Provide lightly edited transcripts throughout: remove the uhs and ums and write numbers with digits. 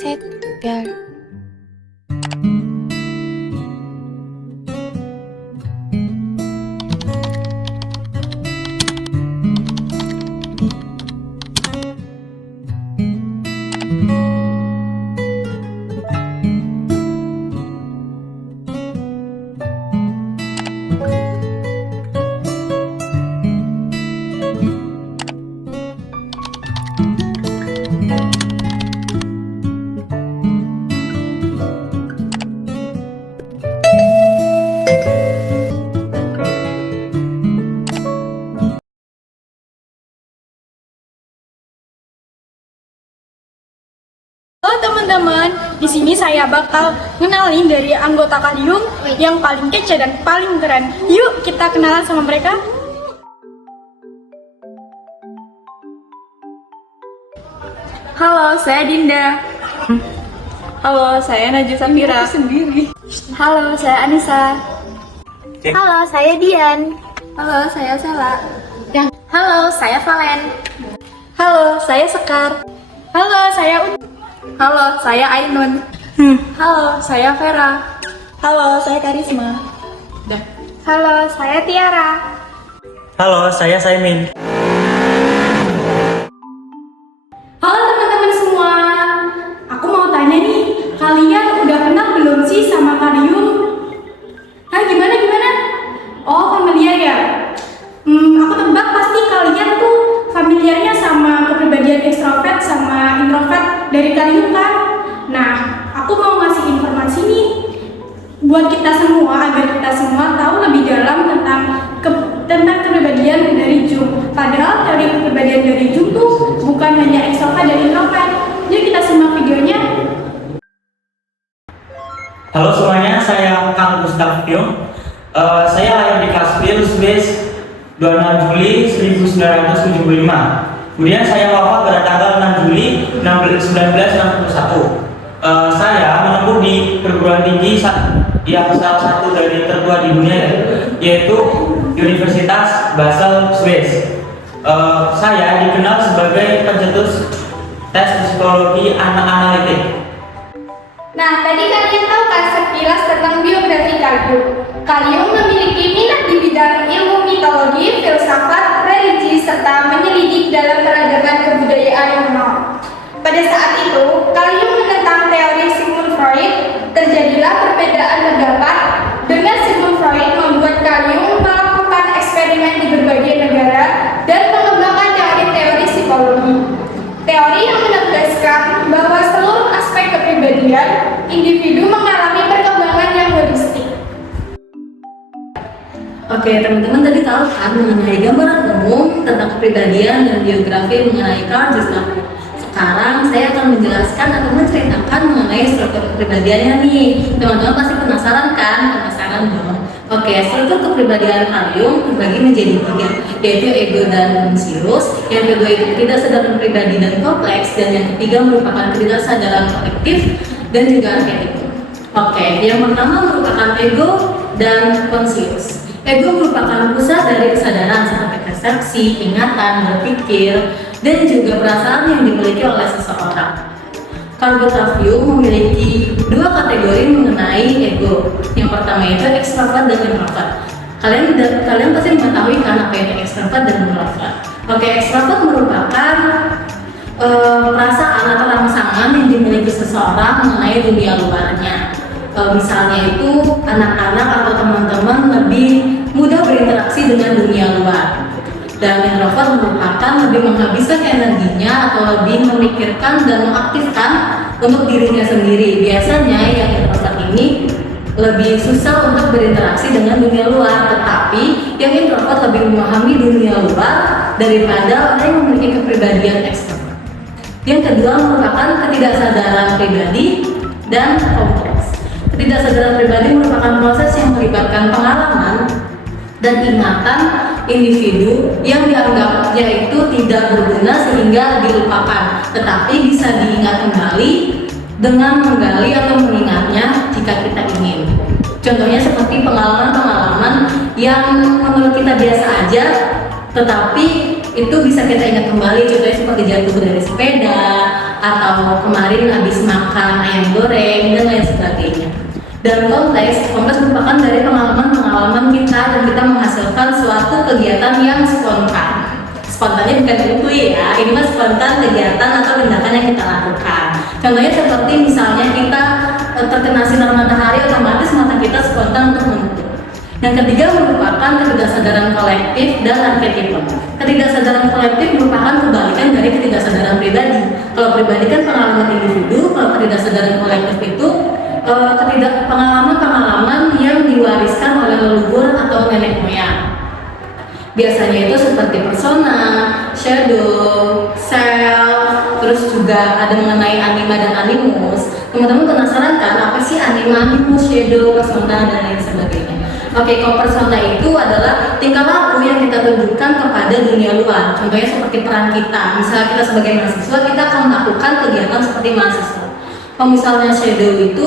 샛별 Halo teman-teman, di sini saya bakal ngenalin dari anggota Kalium yang paling kece dan paling keren. Yuk kita kenalan sama mereka. Halo, saya Dinda. Halo, saya Najwa Safira. Halo, saya Anissa. Halo, saya Dian. Halo, saya Sela. Halo, saya Valen. Halo, saya Sekar. Halo, saya Halo, saya Ainun. Halo, saya Vera. Halo, saya Karisma. Halo, saya Tiara. Halo, saya Saimin. Halo teman-teman semua. Aku mau tanya nih, kalian udah kenal belum sih sama Kalium? Hah, gimana? Oh, familiar ya? Aku tebak pasti kalian tuh familiarnya sama kepribadian ekstrovert sama introvert dari Kalium kan? Nah, aku mau ngasih informasi nih buat kita semua agar kita semua tahu lebih dalam tentang kepribadian dari Jung. Padahal teori kepribadian dari Jung tuh bukan hanya ekstrovert dan introvert. Jadi kita simak videonya. Halo semuanya, saya Kang Gustaf Pyong. Saya lahir di Kasville, Swiss, 26 Juli 1975. Kemudian saya wafat pada tanggal 6 Juli 1961. Saya menempuh di perguruan tinggi yang salah satu dari tertua di dunia, yaitu Universitas Basel, Swiss. Saya dikenal sebagai pencetus tes psikologi anak analitik. Nah, tadi kalian tahu kan sekilas tentang biografi Kalium. Kalium memiliki minat di bidang ilmu mitologi, filsafat, religi, serta menyelidik dalam peradaban kebudayaan kuno. Pada saat itu, Kalium menentang teori Sigmund Freud. Terjadilah perbedaan pendapat. Dengan Sigmund Freud membuat Kalium melakukan eksperimen di berbagai negara dan mengembangkan teori-teori psikologi. Teori yang menegaskan bahwa seluruh aspek kepribadian individu mengalami perkembangan yang holistik. Oke, teman-teman tadi tahu kan mengenai gambaran umum tentang kepribadian dan biografi mengenai Carl Gustav. Sekarang saya akan menjelaskan atau menceritakan mengenai struktur kepribadiannya nih. Teman-teman pasti penasaran kan? Penasaran dong. Oke, struktur kepribadian Kalium terbagi menjadi 3, yaitu ego dan conscious. Yang kedua itu ketidaksadaran pribadi dan kompleks, dan yang ketiga merupakan ketidaksadaran kolektif dan juga archetype. Oke, yang pertama merupakan ego dan conscious. Ego merupakan pusat dari kesadaran seperti persepsi, ingatan, berpikir, dan juga perasaan yang dimiliki oleh seseorang. Carl Gustav Jung memiliki 2 kategori mengenai ego. Yang pertama itu ekstrovert dan introvert. Kalian pasti mengetahui kan apa itu ekstrovert dan introvert. Oke, ekstrovert merupakan perasaan atau rangsangan yang dimiliki seseorang mengenai dunia luarnya. Misalnya itu anak-anak atau teman-teman lebih mudah berinteraksi dengan dunia luar. Dan introvert merupakan lebih menghabiskan energinya atau lebih memikirkan dan mengaktifkan untuk dirinya sendiri. Biasanya yang introvert ini lebih susah untuk berinteraksi dengan dunia luar, tetapi yang introvert lebih memahami dunia luar daripada orang yang memiliki kepribadian ekstrovert. Yang kedua merupakan ketidaksadaran pribadi dan kompleks. Ketidaksadaran pribadi merupakan proses yang melibatkan pengalaman dan ingatan individu yang dianggapnya itu tidak berguna sehingga dilupakan, tetapi bisa diingat kembali dengan menggali atau mengingatnya jika kita ingin. Contohnya seperti pengalaman-pengalaman yang menurut kita biasa aja, tetapi itu bisa kita ingat kembali. Contohnya seperti jatuh dari sepeda, atau kemarin habis makan ayam goreng dan lain sebagainya. Dalam konteks merupakan dari pengalaman-pengalaman kita dan kita menghasilkan suatu kegiatan yang spontan. Spontannya bukan itu ya, ini mah spontan kegiatan atau tindakan yang kita lakukan. Contohnya seperti misalnya kita terkena sinar matahari, otomatis mata kita spontan untuk menutup. Yang ketiga merupakan ketidaksadaran kolektif dan arketipe. Ketidaksadaran kolektif merupakan kebalikan dari ketidaksadaran pribadi. Kalau pribadi kan pengalaman individu, kalau ketidaksadaran kolektif itu pengalaman-pengalaman yang diwariskan oleh leluhur atau nenek moyang. Biasanya itu seperti persona, shadow, self, terus juga ada mengenai anima dan animus. Teman-teman penasaran kan apa sih anima, animus, shadow, persona, dan lain sebagainya? Oke, kalau persona itu adalah tingkah laku yang kita tunjukkan kepada dunia luar. Contohnya seperti peran kita. Misalnya kita sebagai mahasiswa, kita akan melakukan kegiatan seperti mahasiswa. Kalau misalnya shadow itu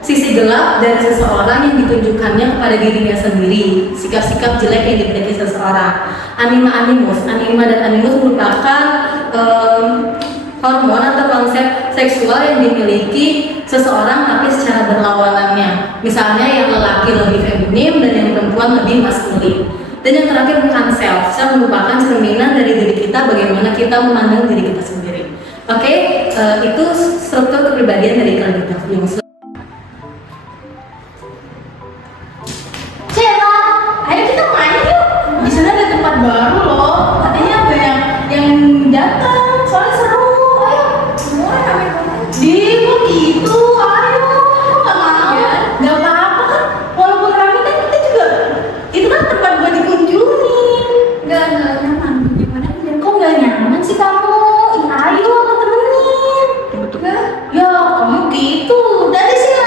sisi gelap dari seseorang yang ditunjukkannya kepada dirinya sendiri, sikap-sikap jelek yang dimiliki seseorang. Anima dan animus merupakan hormon atau konsep seksual yang dimiliki seseorang tapi secara berlawanannya. Misalnya yang lelaki lebih feminim dan yang perempuan lebih maskulin. Dan yang terakhir bukan self. Self merupakan cerminan dari diri kita, bagaimana kita memandang diri kita sendiri. Oke, itu struktur kepribadian dari Carl Gustav Jung. Ayo kita main yuk. Di sana ada tempat baru loh. Katanya ada yang datang. Soalnya seru. Ayo. Semua rame banget. Kok gitu? Ayo. Nggak mau. Nggak apa-apa kan. Walaupun rame kan kita juga. Itu kan tempat buat dikunjungin. Nggak nyaman. Gimana? Kok nggak nyaman sih kamu? Ayo aku temenin. Ya kamu gitu. Dari sini.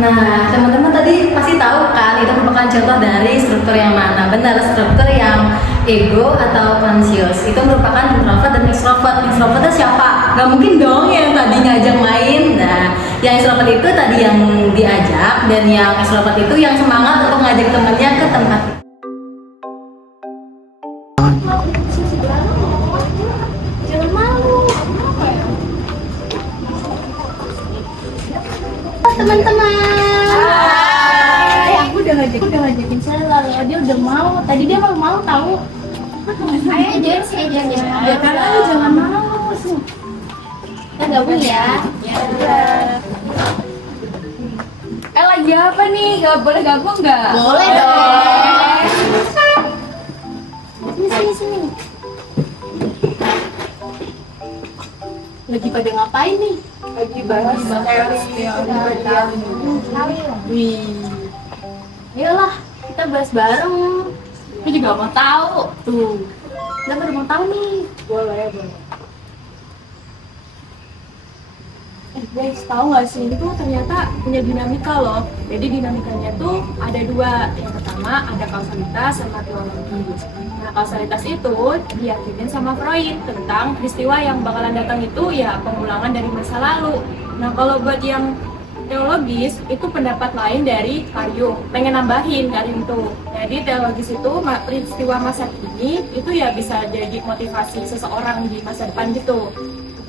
Nah, teman-teman tadi pasti tahu kan itu merupakan contoh dari struktur yang mana? Benar, struktur yang ego atau conscious. Itu merupakan introvert dan extrovert. Extrovertnya siapa? Gak mungkin dong yang tadi ngajak main. Nah, yang extrovert itu tadi yang diajak, dan yang extrovert itu yang semangat untuk ngajak temennya ke tempat itu. Jangan malu. Teman-teman. Hai. Aku udah ngajakin Sela. Dia udah mau. Tadi dia mau tahu. Ayo jangan. Ya kan jangan mau. Kita gabung ya. Lagi apa nih? Gak boleh gabung nggak? Boleh dong. Sini. Lagi pada ngapain nih? Lagi bahas Wih. Ayolah, kita bahas bareng. Aku juga mau tahu. Tuh. Kita baru mau tahu nih. Boleh. Guys, tahu nggak sih, itu ternyata punya dinamika loh. Jadi dinamikanya tuh ada dua. Yang pertama ada kausalitas sama teologi. Nah, kausalitas itu diyakinin sama Freud tentang peristiwa yang bakalan datang itu ya pengulangan dari masa lalu. Nah, kalau buat yang teologis itu pendapat lain dari Carl Jung. Pengen nambahin dari itu. Jadi teologis itu peristiwa masa kini itu ya bisa jadi motivasi seseorang di masa depan gitu.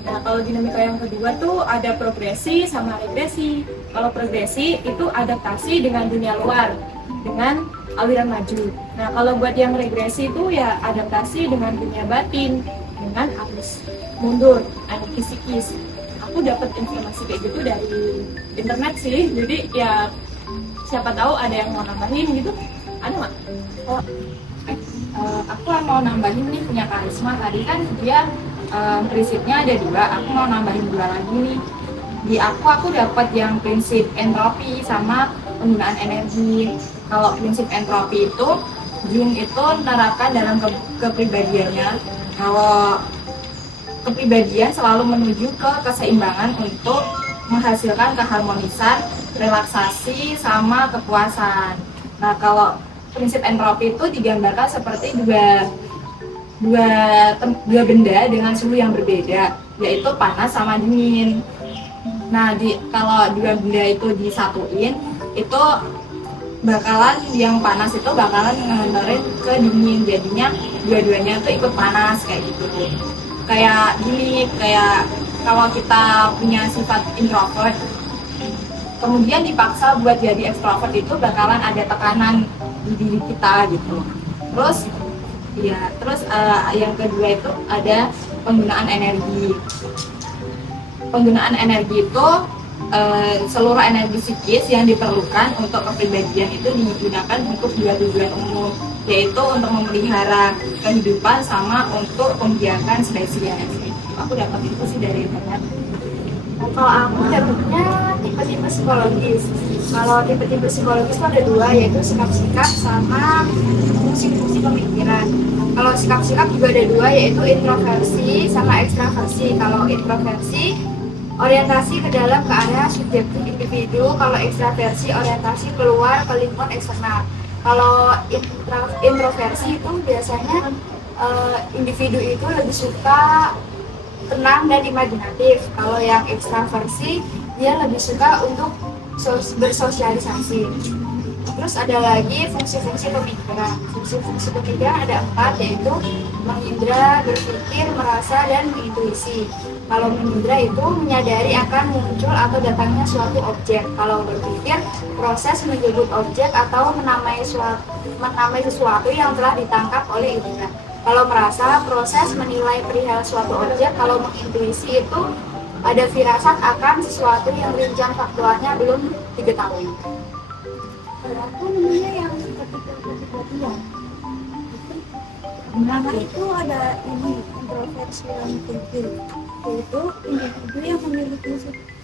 Nah, kalau dinamika yang kedua tuh ada progresi sama regresi. Kalau progresi itu adaptasi dengan dunia luar, dengan aliran maju. Nah, kalau buat yang regresi itu ya adaptasi dengan dunia batin, dengan arus mundur, anarki psikis. Aku dapat informasi kayak gitu dari internet sih. Jadi ya siapa tahu ada yang mau nambahin gitu. Ada nggak? Aku mau nambahin nih punya karisma. Tadi kan dia prinsipnya ada dua. Aku mau nambahin dua lagi nih. Di aku dapat yang prinsip entropi sama penggunaan energi. Kalau prinsip entropi itu Jung itu menerapkan dalam kepribadiannya. Kalau kepribadian selalu menuju ke keseimbangan untuk menghasilkan keharmonisan, relaksasi, sama kepuasan. Nah, kalau prinsip entropi itu digambarkan seperti dua benda dengan suhu yang berbeda, yaitu panas sama dingin. Nah, kalau dua benda itu disatuin, itu bakalan yang panas itu bakalan nganterin ke dingin, jadinya dua-duanya tuh ikut panas kayak gitu. Kayak gini, kayak kalau kita punya sifat introvert, kemudian dipaksa buat jadi ekstrovert itu bakalan ada tekanan di diri kita gitu. Terus yang kedua itu ada penggunaan energi. Penggunaan energi itu seluruh energi psikis yang diperlukan untuk kepribadian itu digunakan untuk dua tujuan umum, yaitu untuk memelihara kehidupan sama untuk membiarkan spesies. Aku dapat itu sih dari internet. Kalau aku dapetnya tipe-tipe psikologis. Kalau tipe-tipe psikologis itu ada dua, yaitu sikap-sikap sama fungsi-fungsi pemikiran. Kalau sikap-sikap juga ada dua, yaitu introversi sama ekstraversi. Kalau introversi orientasi ke dalam ke area subjektif individu, kalau ekstraversi orientasi keluar ke lingkungan eksternal. Kalau introversi itu biasanya individu itu lebih suka tenang dan imajinatif. Kalau yang ekstraversi dia lebih suka untuk bersosialisasi. Terus ada lagi fungsi-fungsi pemikiran. Fungsi-fungsi pemikiran ada 4, yaitu mengindra, berpikir, merasa, dan mengintuisi. Kalau mengindra itu menyadari akan muncul atau datangnya suatu objek. Kalau berpikir, proses menyebut objek atau menamai sesuatu yang telah ditangkap oleh indera. Kalau merasa, proses menilai perihal suatu objek. Kalau mengintuisi itu ada firasat akan sesuatu yang rincian faktualnya belum diketahui. Aku namanya yang ketiga-tiganya. Pertama itu ada ini introversi yang thinking, yaitu individu yang memiliki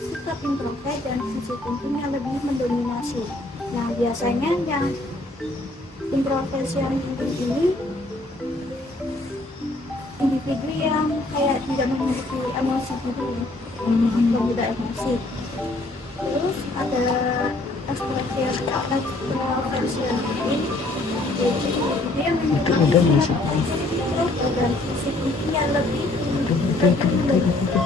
sikap introvert dan sisi thinking yang lebih mendominasi. Nah, biasanya yang introversi yang thinking ini individu yang kayak tidak memiliki emosi gitu, atau tidak emosi. Terus ada extraversi yang thinking, yaitu individu yang memiliki dan sisi thinking yang lebih mendominasi. Biasanya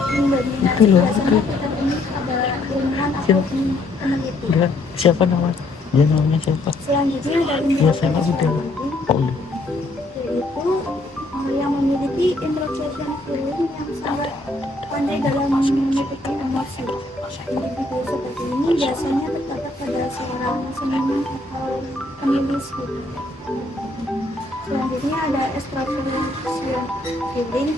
kita ini ada ilmuwan atau peneliti. Siapa namanya? Dia namanya siapa? Selanjutnya ada introversi yang thinking, yaitu yang memiliki introversion feeling yang sangat pandai dalam menutupi emosi. Individu seperti ini biasanya terdapat pada seorang seniman atau penulis gitu. Selanjutnya ada extraversion feeling,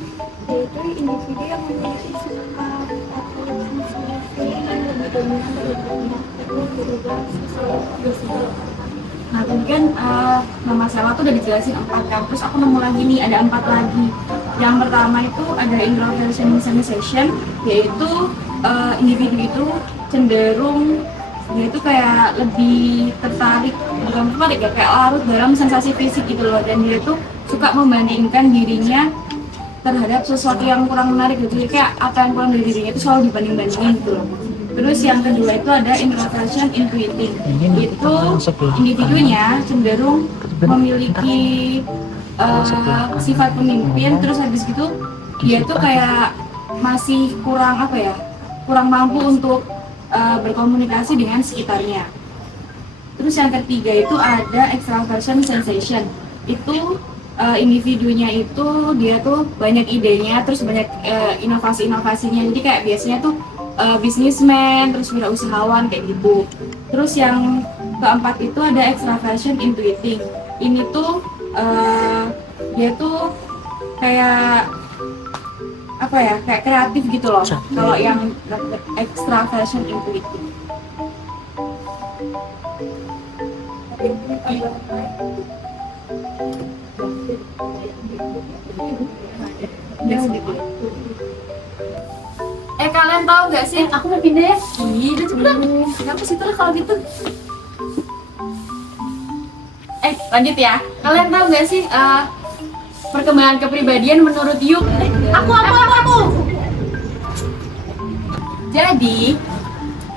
yaitu individu yang memiliki sikap atau fungsi feeling yang lebih dominan daripada itu berubah sesuai psikolog. Nah tadi kan nama Sela tuh udah dijelasin 4 kan, terus aku nemu lagi nih ada 4 lagi. Yang pertama itu ada introversion sensation, yaitu individu itu cenderung dia itu kayak lebih tertarik, bukan tertarik ya, kayak larut dalam sensasi fisik gitu loh, dan dia itu suka membandingkan dirinya terhadap sesuatu yang kurang menarik gitu, jadi kayak apa yang kurang dari dirinya itu selalu dibanding-bandingin gitu loh. Terus yang kedua itu ada introversion intuiting, itu individunya cenderung memiliki sifat pemimpin, terus habis gitu dia tuh kayak masih kurang kurang mampu untuk berkomunikasi dengan sekitarnya. Terus yang ketiga itu ada extraversion sensation, itu individunya itu dia tuh banyak idenya, terus banyak inovasi-inovasinya, jadi kayak biasanya tuh businessman, terus wirausahawan kayak gitu. Terus yang keempat itu ada extraversion intuiting, ini tuh dia tuh kayak kayak kreatif gitu loh. Kalau yang extraversion intuiting kalian tahu nggak sih? Aku mau pindah ya. Iya, udah cepetan. Kamu situ lah kalau gitu. Lanjut ya. Kalian tahu nggak sih perkembangan kepribadian menurut Jung? Aku. Jadi,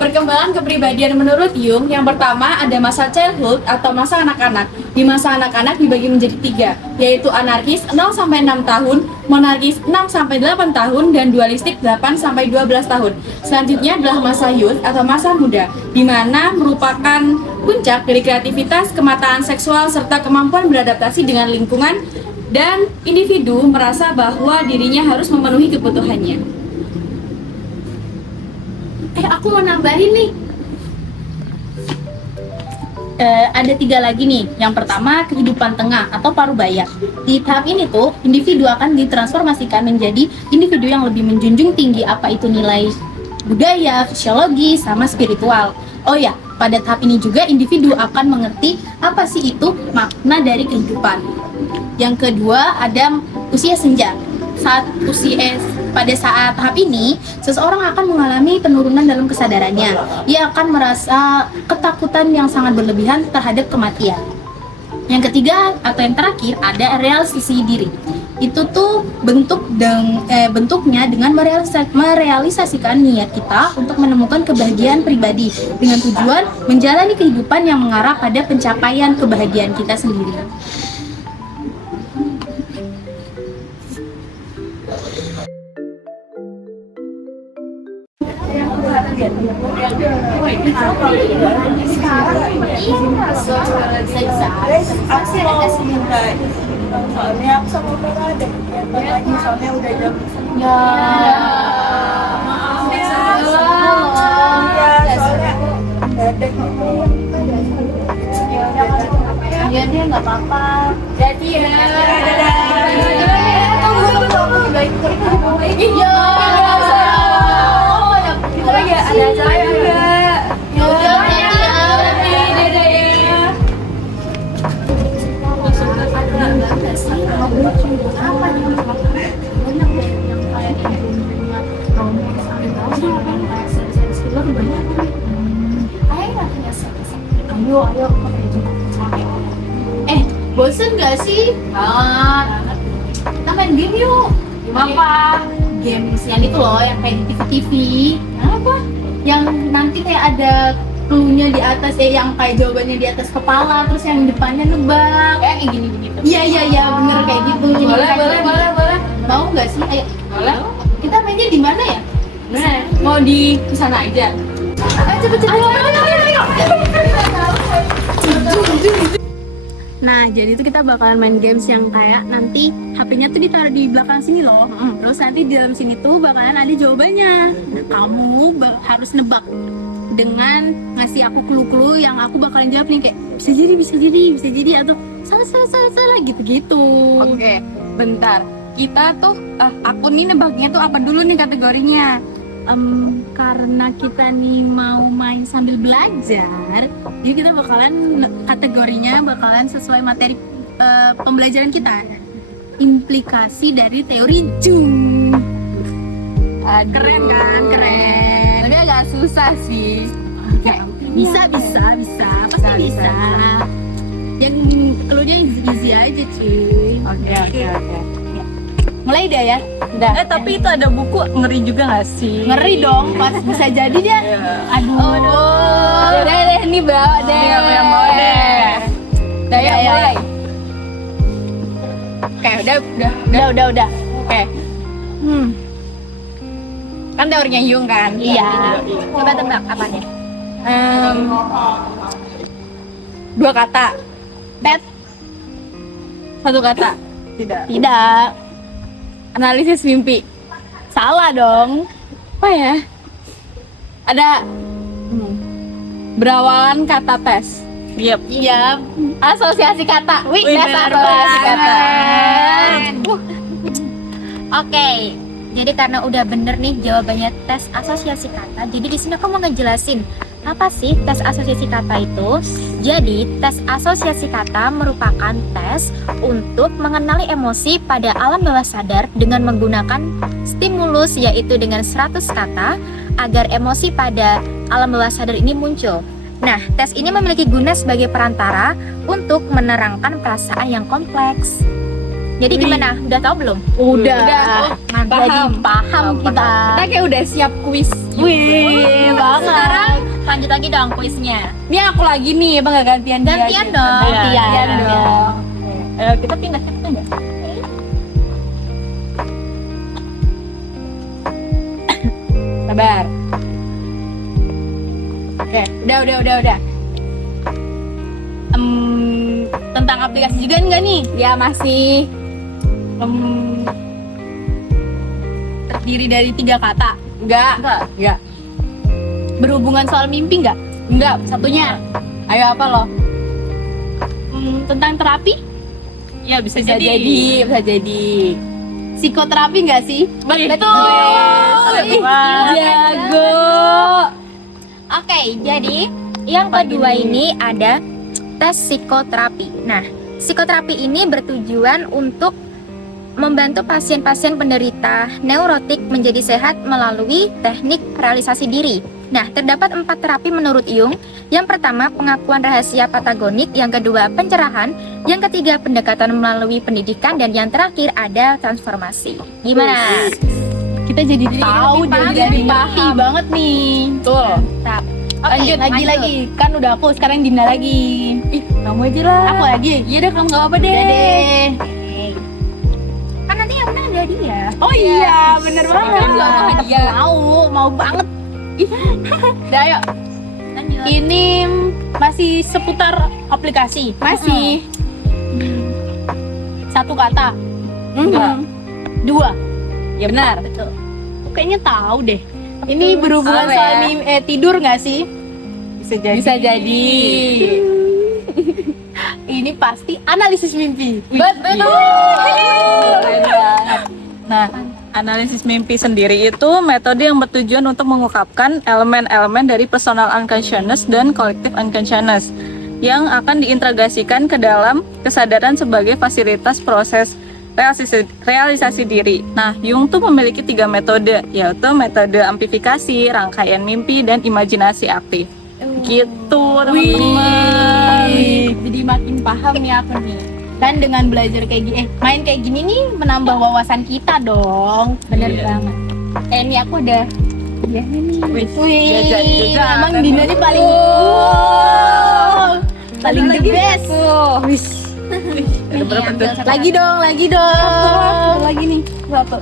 perkembangan kepribadian menurut Jung yang pertama ada masa childhood atau masa anak-anak. Di masa anak-anak dibagi menjadi 3, yaitu anarkis 0-6 tahun, monarkis 6-8 tahun, dan dualistik 8-12 tahun. Selanjutnya adalah masa youth atau masa muda, di mana merupakan puncak dari kreativitas, kematangan seksual, serta kemampuan beradaptasi dengan lingkungan, dan individu merasa bahwa dirinya harus memenuhi kebutuhannya. aku mau nambahin nih. Ada 3 lagi nih. Yang pertama, kehidupan tengah atau parubaya. Di tahap ini tuh, individu akan ditransformasikan menjadi individu yang lebih menjunjung tinggi apa itu nilai budaya, fisiologi, sama spiritual. Oh ya, pada tahap ini juga individu akan mengerti apa sih itu makna dari kehidupan. Yang kedua, ada usia senja. Pada saat tahap ini, seseorang akan mengalami penurunan dalam kesadarannya. Ia akan merasa ketakutan yang sangat berlebihan terhadap kematian. Yang ketiga atau yang terakhir ada realisasi diri. Itu tuh bentuknya dengan merealisasikan niat kita untuk menemukan kebahagiaan pribadi dengan tujuan menjalani kehidupan yang mengarah pada pencapaian kebahagiaan kita sendiri. Soalnya aku sama Vera ada kegiatan lagi, soalnya udah jam 9. Maaf ya. Soalnya dadak gitu. Ya dia nggak apa-apa. Jadi ya. Kita lagi ada acara juga. Ya udah, bosen gak sih? Kita main game yuk. Apa? Games yang itu loh, yang kayak di TV. Apa? Yang nanti kayak ada clue-nya di atas, yang kayak jawabannya di atas kepala, terus yang depannya nebak. Kayak gini-gini tuh. Iya, bener kayak gitu. Jadi Boleh. Mau nggak sih? Ayo. Boleh. Kita mainnya di mana ya? Bener. Mau di sana aja. Cepet. Nah, jadi itu kita bakalan main games yang kayak nanti HP-nya tuh ditaruh di belakang sini loh. Terus nanti di dalam sini tuh bakalan ada jawabannya. Nah, kamu harus nebak dengan ngasih aku clue-clue yang aku bakalan jawab nih, kayak bisa jadi atau salah gitu-gitu. Oke, bentar. Kita tuh aku nih nebaknya tuh apa dulu nih kategorinya? Karena kita nih mau main sambil belajar, jadi kita kategorinya bakalan sesuai materi pembelajaran kita. Implikasi dari teori Jung. Keren kan? Keren. Tapi agak susah sih. Bisa, pasti bisa. Yang clue-nya easy aja cuy. Oke. Mulai deh ya. Udah. Tapi itu ada buku ngeri juga nggak sih? Ngeri dong, pas bisa jadi dia. Aduh. Deh, nih bawa deh. Ini aku yang bawa deh. Udah ya, mulai. Oke, udah. Oke. Kan teorinya Jung kan? Iya. Coba tebak apanya? 2 kata. Tet. 1 kata. Tidak. Analisis mimpi. Salah dong. Apa ya? Ada berawalan kata tes. Iya. Asosiasi kata. Wih, dasar bener asosiasi kata. Oke, jadi karena udah bener nih jawabannya tes asosiasi kata, jadi di sini aku mau ngejelasin apa sih tes asosiasi kata itu. Jadi tes asosiasi kata merupakan tes untuk mengenali emosi pada alam bawah sadar dengan menggunakan stimulus, yaitu dengan 100 kata agar emosi pada alam bawah sadar ini muncul. Nah, tes ini memiliki guna sebagai perantara untuk menerangkan perasaan yang kompleks. Jadi gimana? Udah tahu belum? Udah. Paham. Paham kita. Kita kayak udah siap kuis. Wih, banget. Sekarang lanjut lagi dong kuisnya. Ini aku lagi nih, apa nggak gantian dia? Gantian dong. Gantian dong. Ayo kita pindah nggak? Sabar. Oke, udah. Tentang aplikasi juga enggak nih? Ya masih. Terdiri dari 3 kata. Enggak. berhubungan soal mimpi nggak? Nggak, satunya. Ayo apa lo? Tentang terapi? Ya bisa Bisa jadi. Psikoterapi nggak sih? Betul. Jago. Oke, jadi yang kedua ini ada tes psikoterapi. Nah, psikoterapi ini bertujuan untuk membantu pasien-pasien penderita neurotik menjadi sehat melalui teknik realisasi diri. Nah, terdapat 4 terapi menurut Jung. Yang pertama, pengakuan rahasia patagonik. Yang kedua, pencerahan. Yang ketiga, pendekatan melalui pendidikan. Dan yang terakhir, ada transformasi. Gimana? Kita jadi tahu, jadi paham banget nih. Betul. Mantap. Oke, Lanjut lagi. Kan udah aku, sekarang Dinda lagi. Kamu aja lah. Aku lagi. Iya deh, kamu nggak apa-apa deh. Udah deh. Kan nanti yang menang ada dia. Oh iya, bener banget. Kan nggak mau hadiah. Mau banget. Udah ayo. Lanjut. Ini masih seputar aplikasi. Masih. Satu kata. Enggak. 2. Ya benar. Betul. Kayaknya tahu deh. Ini berhubungan Apa soal ya? tidur nggak sih? Bisa jadi. Ini pasti analisis mimpi. Betul. Nah, analisis mimpi sendiri itu metode yang bertujuan untuk mengungkapkan elemen-elemen dari personal unconscious dan collective unconscious yang akan diintegrasikan ke dalam kesadaran sebagai fasilitas proses realisasi diri. Nah, Jung tuh memiliki 3 metode, yaitu metode amplifikasi, rangkaian mimpi, dan imajinasi aktif. Gitu, teman-teman. Jadi makin paham ya aku nih. Dan dengan belajar kayak gini, main kayak gini nih menambah wawasan kita dong. Bener banget. Ini aku udah ya nih. Wih, jajan juga. emang Dinda nih paling paling the best. Wih. Ada berapa tuh? Lagi dong. Lagi nih. Satu.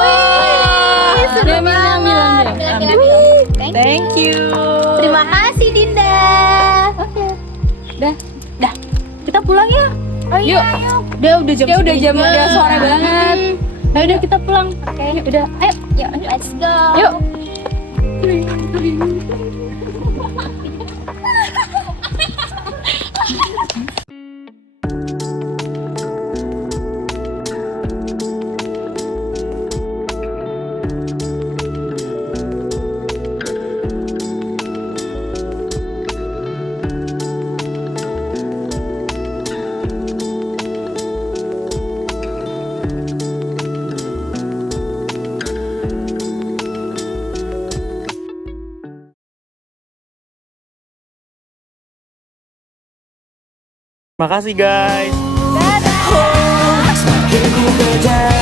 Wih, seru banget. Ambil. Thank you. Terima kasih Dinda. Oke. Dah. Kita pulang ya. Oh iya, ayo. Udah jam Ya udah jam segini. udah sore banget. Ayo udah kita pulang. Oke, udah. Ayo, yuk, let's go. Yuk. Makasih guys. Dadah.